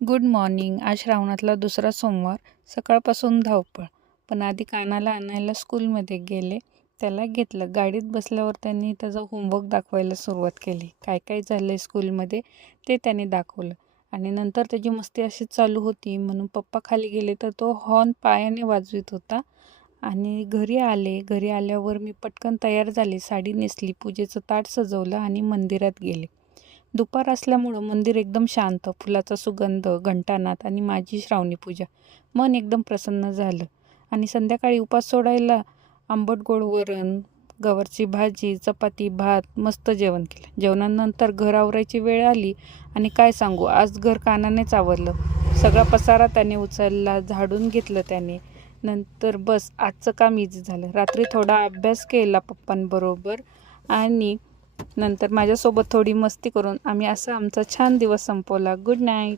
Good morning. आज श्रावणातला दुसरा सोमवार. सकाळपासून धावपळ. पण आधी कानाला आणायला स्कूलमध्ये गेले. त्याला घेतलं. गाडीत बसल्यावर त्यांनी त्याचा होमवर्क दाखवायला सुरुवात केली. काय काय झालं आहे स्कूलमध्ये ते त्याने दाखवलं. आणि नंतर त्याची मस्ती अशीच चालू होती म्हणून पप्पा खाली गेले तर तो हॉर्न पायाने वाजवित होता. आणि घरी आले. घरी आल्यावर मी पटकन तयार झाले. साडी नेसली, पूजेचं ताट सजवलं आणि मंदिरात गेले. दुपार असल्यामुळं मंदिर एकदम शांत. फुलाचा सुगंध, घंटानाद आणि माझी श्रावणी पूजा. मन एकदम प्रसन्न झालं. आणि संध्याकाळी उपास सोडायला आंबट गोड वरण, गवारची भाजी, चपाती, भात, मस्त जेवण केलं. जेवणानंतर घर आवरायची वेळ आली आणि काय सांगू, आज घर कानानेच आवरलं. सगळा पसारा त्याने उचलला, झाडून घेतलं त्याने. नंतर बस आजचं काम इझी झालं. रात्री थोडा अभ्यास केला पप्पांबरोबर आणि नंतर माझ्यासोबत थोडी मस्ती करून आम्ही असा आमचा छान दिवस संपवला. Good night.